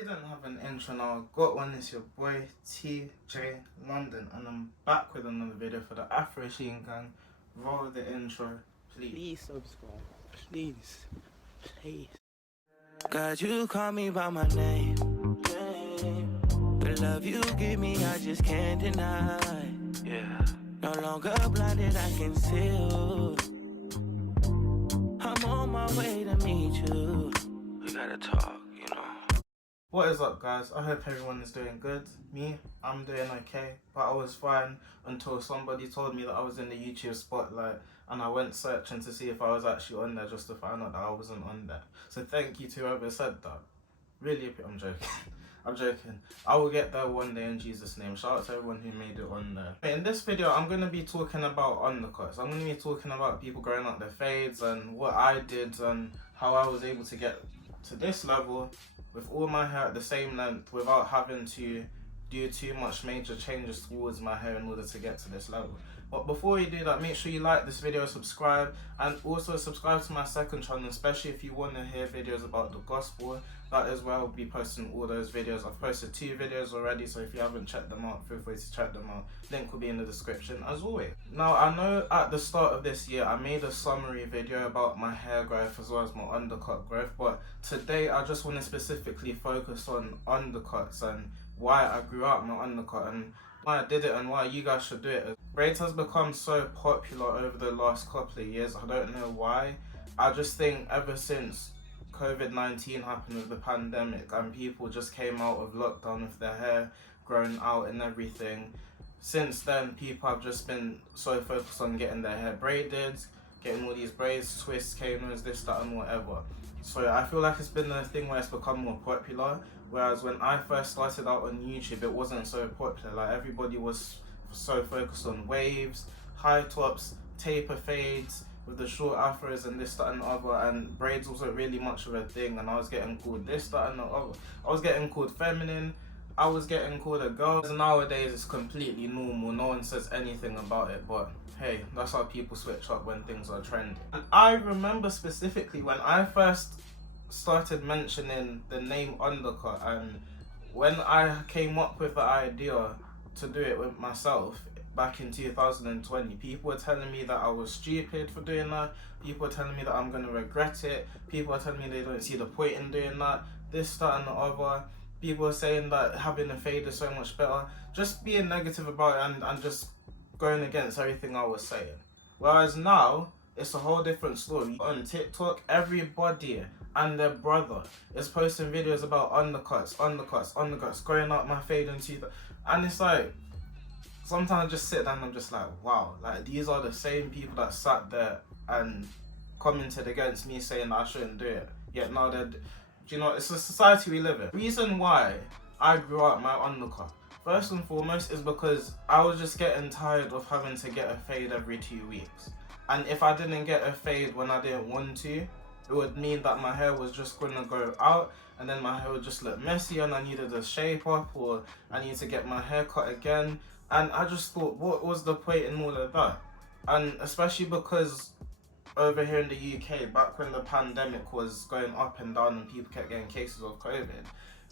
Didn't have an intro now, got one. It's your boy TJ London, and I'm back with another video for the Afro Sheen Gang. Roll the intro, please. Please subscribe. Please. God, you call me by my name. The love you give me, I just can't deny. Yeah. No longer blinded, I can see you. I'm on my way to meet you. We gotta talk, you know. What is up, guys? I hope everyone is doing good. Me, I'm doing okay, but I was fine until somebody told me that I was in the YouTube spotlight, and I went searching to see if I was actually on there, just to find out that I wasn't on there. So thank you to whoever said that. Really, I'm joking. I'm joking. I will get there one day in Jesus' name. Shout out to everyone who made it on there. In this video, I'm going to be talking about undercuts. I'm going to be talking about people growing out their fades and what I did and how I was able to get to this level with all my hair at the same length without having to do too much major changes towards my hair in order to get to this level. But before you do that, make sure you like this video, subscribe, and also subscribe to my second channel, especially if you want to hear videos about the gospel. That is where I'll be posting all those videos. I've posted 2 videos already, so if you haven't checked them out, feel free to check them out. Link will be in the description as always. Now, I know at the start of this year, I made a summary video about my hair growth as well as my undercut growth, but today I just want to specifically focus on undercuts and why I grew out my undercut and why I did it and why you guys should do it. Braids has become so popular over the last couple of years. I don't know why. I just think ever since COVID-19 happened with the pandemic and people just came out of lockdown with their hair growing out and everything, since then people have just been so focused on getting their hair braided, getting all these braids, twists, K-notes, this, that and whatever. So I feel like it's been a thing where it's become more popular, whereas when I first started out on YouTube it wasn't so popular. Like, everybody was so focused on waves, high tops, taper fades with the short afros and this, that and the other, and braids wasn't really much of a thing, and I was getting called this, that and the other. I was getting called feminine, I was getting called a girl. Nowadays it's completely normal, no one says anything about it, but hey, that's how people switch up when things are trendy. And I remember specifically when I first started mentioning the name undercut, and when I came up with the idea to do it with myself back in 2020, people were telling me that I was stupid for doing that. People were telling me that I'm going to regret it. People are telling me they don't see the point in doing that, this, that and the other. People are saying that having a fade is so much better. Just being negative about it and just going against everything I was saying. Whereas now, it's a whole different story. On TikTok, everybody and their brother is posting videos about undercuts, growing out my fade and teeth. And it's like, sometimes I just sit down and I'm just like, wow, like these are the same people that sat there and commented against me saying that I shouldn't do it. Yet now they're, you know, it's a society we live in. Reason why I grew out my undercut, first and foremost, is because I was just getting tired of having to get a fade every 2 weeks. And if I didn't get a fade when I didn't want to, it would mean that my hair was just going to go out, and then my hair would just look messy and I needed a shape up, or I need to get my hair cut again. And I just thought, what was the point in all of that? And especially because over here in the UK, back when the pandemic was going up and down and people kept getting cases of COVID,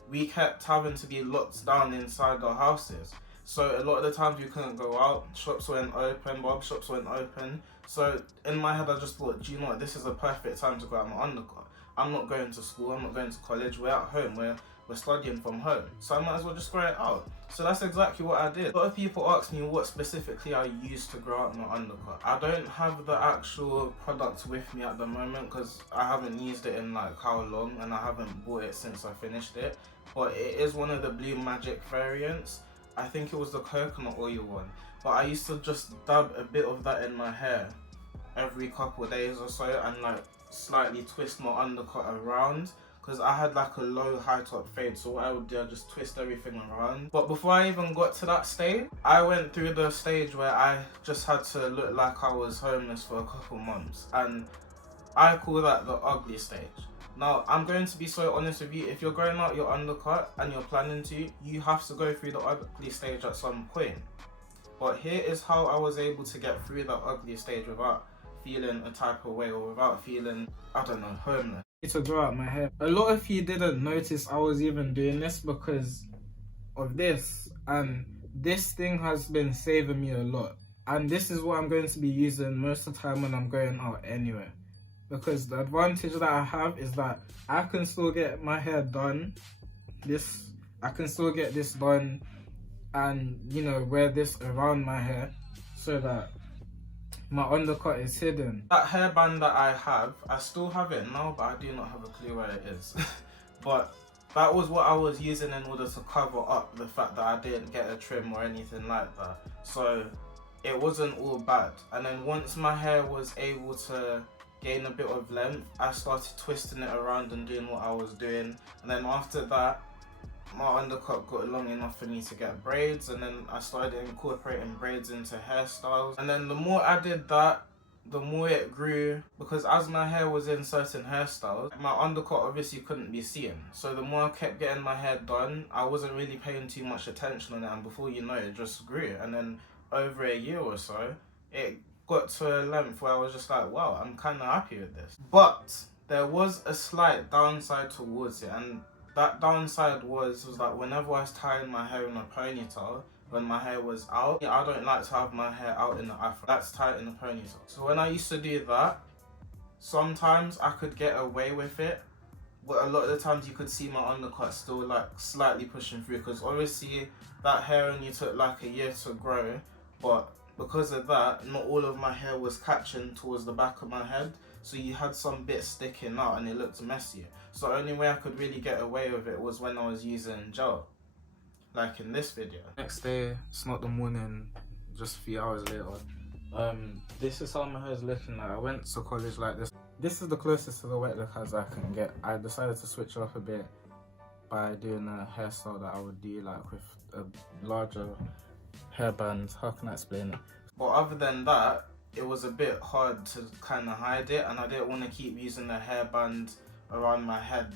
we kept having to be locked down inside our houses. So a lot of the times we couldn't go out, shops weren't open, barber shops weren't open. So in my head I just thought, do you know what, this is a perfect time to go out my undercut. I'm not going to school, I'm not going to college, we're at home, we're studying from home. So I might as well just grow it out. So that's exactly what I did. A lot of people ask me what specifically I used to grow out my undercut. I don't have the actual product with me at the moment because I haven't used it in like how long, and I haven't bought it since I finished it. But it is one of the Blue Magic variants. I think it was the coconut oil one. But I used to just dab a bit of that in my hair every couple of days or so and like slightly twist my undercut around, because I had like a low high top fade, so what I would do, I just twist everything around. But before I even got to that stage, I went through the stage where I just had to look like I was homeless for a couple months, and I call that the ugly stage. Now, I'm going to be so honest with you, if you're growing out your undercut and you're planning to, you have to go through the ugly stage at some point. But here is how I was able to get through that ugly stage without feeling a type of way or without feeling, I don't know, homeless. to grow out my hair. A lot of you didn't notice I was even doing this because of this, and this thing has been saving me a lot, and this is what I'm going to be using most of the time when I'm going out anyway, because the advantage that I have is that I can still get my hair done, I can still get this done, and you know, wear this around my hair so that my undercut is hidden. That hairband that I have, I still have it now, but I do not have a clue where it is. But that was what I was using in order to cover up the fact that I didn't get a trim or anything like that. So it wasn't all bad. And then once my hair was able to gain a bit of length, I started twisting it around and doing what I was doing. And then after that, my undercut got long enough for me to get braids, and then I started incorporating braids into hairstyles. And then the more I did that, the more it grew, because as my hair was in certain hairstyles, my undercut obviously couldn't be seen. So the more I kept getting my hair done, I wasn't really paying too much attention on it, and before you know it just grew. And then over a year or so, it got to a length where I was just like, wow, I'm kind of happy with this. But there was a slight downside towards it, and that downside was like whenever I was tying my hair in a ponytail, when my hair was out, I don't like to have my hair out in the afro. That's tight in a ponytail. So when I used to do that, sometimes I could get away with it, but a lot of the times you could see my undercut still like slightly pushing through, because obviously that hair only took like a year to grow, but because of that, not all of my hair was catching towards the back of my head, so you had some bits sticking out and it looked messy. So the only way I could really get away with it was when I was using gel, like in this video. Next day, it's not the morning, just a few hours later. This is how my hair is looking like. I went to college like this. This is the closest to the wet look as I can get. I decided to switch it up a bit by doing a hairstyle that I would do like with a larger hairband. How can I explain it? But other than that, it was a bit hard to kind of hide it, and I didn't want to keep using the hairband around my head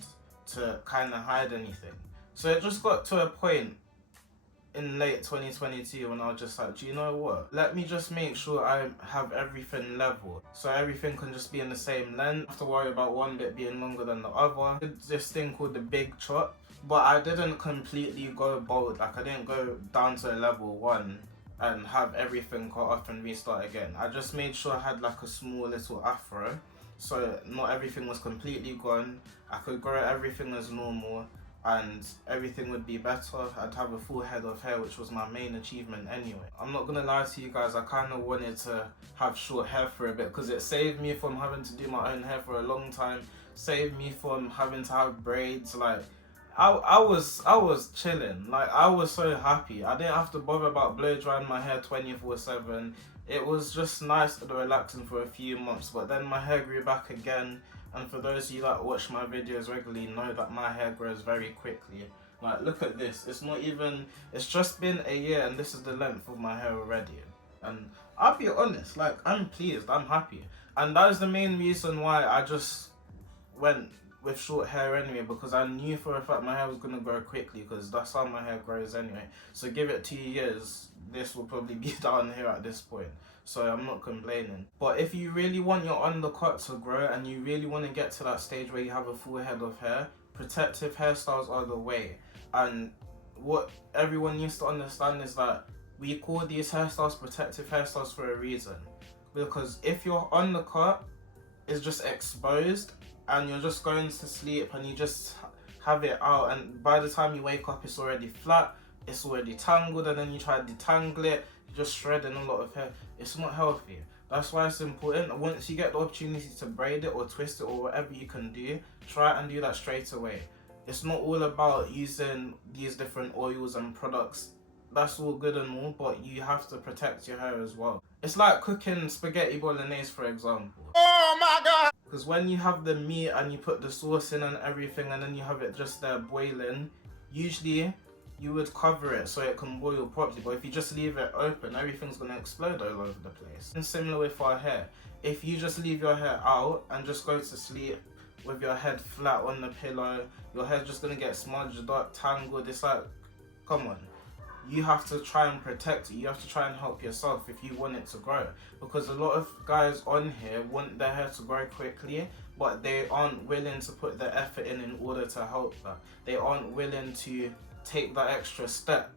to kind of hide anything. So it just got to a point in late 2022 when I was just like, do you know what? Let me just make sure I have everything level, so everything can just be in the same length. I don't have to worry about one bit being longer than the other. I did this thing called the big chop, but I didn't completely go bald. Like I didn't go down to level 1 and have everything cut off and restart again. I just made sure I had like a small little afro, so not everything was completely gone. I could grow everything as normal and everything would be better. I'd have a full head of hair, which was my main achievement anyway. I'm not gonna lie to you guys, I kind of wanted to have short hair for a bit because it saved me from having to do my own hair for a long time, saved me from having to have braids. Like I was chilling, like I was so happy. I didn't have to bother about blow drying my hair 24/7. It was just nice and relaxing for a few months, but then my hair grew back again. And for those of you that watch my videos regularly know that my hair grows very quickly. Like look at this, it's just been a year and this is the length of my hair already. And I'll be honest, like I'm pleased, I'm happy. And that is the main reason why I just went with short hair anyway, because I knew for a fact my hair was gonna grow quickly, because that's how my hair grows anyway. So give it 2 years, this will probably be down here at this point. So I'm not complaining. But if you really want your undercut to grow and you really want to get to that stage where you have a full head of hair, protective hairstyles are the way. And what everyone needs to understand is that we call these hairstyles protective hairstyles for a reason. Because if your undercut is just exposed and you're just going to sleep and you just have it out, and by the time you wake up it's already flat, it's already tangled, and then you try to detangle it, you're just shredding a lot of hair. It's not healthy. That's why it's important, once you get the opportunity to braid it or twist it or whatever you can do, try and do that straight away. It's not all about using these different oils and products. That's all good and all, but you have to protect your hair as well. It's like cooking spaghetti bolognese, for example. Oh my god! Because when you have the meat and you put the sauce in and everything, and then you have it just there boiling, usually you would cover it so it can boil properly. But if you just leave it open, everything's going to explode all over the place. And similar with our hair. If you just leave your hair out and just go to sleep with your head flat on the pillow, your hair's just going to get smudged up, tangled. It's like, come on. You have to try and protect it. You have to try and help yourself if you want it to grow. Because a lot of guys on here want their hair to grow quickly, but they aren't willing to put the effort in order to help that. They aren't willing to take that extra step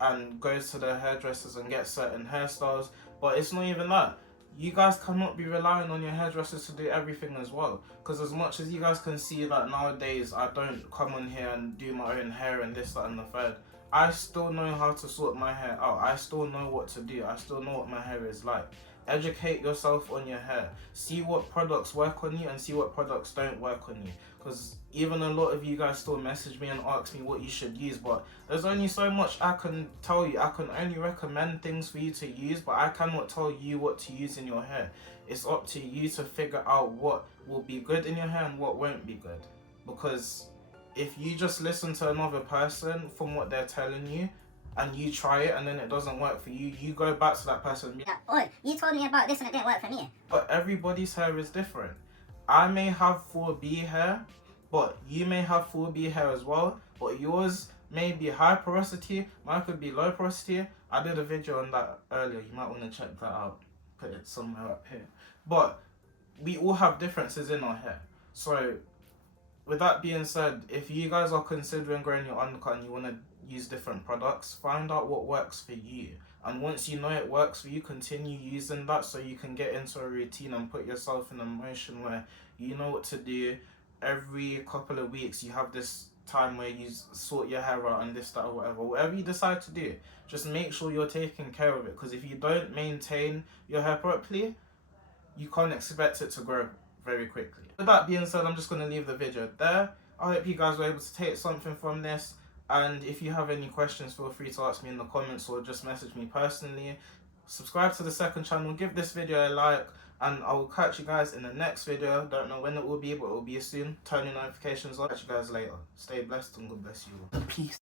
and go to the hairdressers and get certain hairstyles. But it's not even that. You guys cannot be relying on your hairdressers to do everything as well. Because as much as you guys can see that nowadays I don't come on here and do my own hair and this, that and the third, I still know how to sort my hair out. I still know what to do. I still know what my hair is like. Educate yourself on your hair. See what products work on you and see what products don't work on you. Because even a lot of you guys still message me and ask me what you should use, but there's only so much I can tell you. I can only recommend things for you to use, but I cannot tell you what to use in your hair. It's up to you to figure out what will be good in your hair and what won't be good. Because if you just listen to another person from what they're telling you, and you try it and then it doesn't work for you, you go back to that person and be like, "Oh, you told me about this and it didn't work for me." But everybody's hair is different. I may have 4B hair, but you may have 4B hair as well, but yours may be high porosity, mine could be low porosity. I did a video on that earlier, you might want to check that out, put it somewhere up here. But we all have differences in our hair. So with that being said, if you guys are considering growing your undercut and you want to use different products, find out what works for you. And once you know it works for you, continue using that so you can get into a routine and put yourself in a motion where you know what to do. Every couple of weeks you have this time where you sort your hair out and this, that, or whatever. Whatever you decide to do, just make sure you're taking care of it. Because if you don't maintain your hair properly, you can't expect it to grow very quickly. With that being said, I'm just going to leave the video there. I hope you guys were able to take something from this. And if you have any questions, feel free to ask me in the comments or just message me personally. Subscribe to the second channel, give this video a like, and I will catch you guys in the next video. Don't know when it will be, but it will be soon. Turn your notifications on. Catch you guys later. Stay blessed and God bless you all. Peace.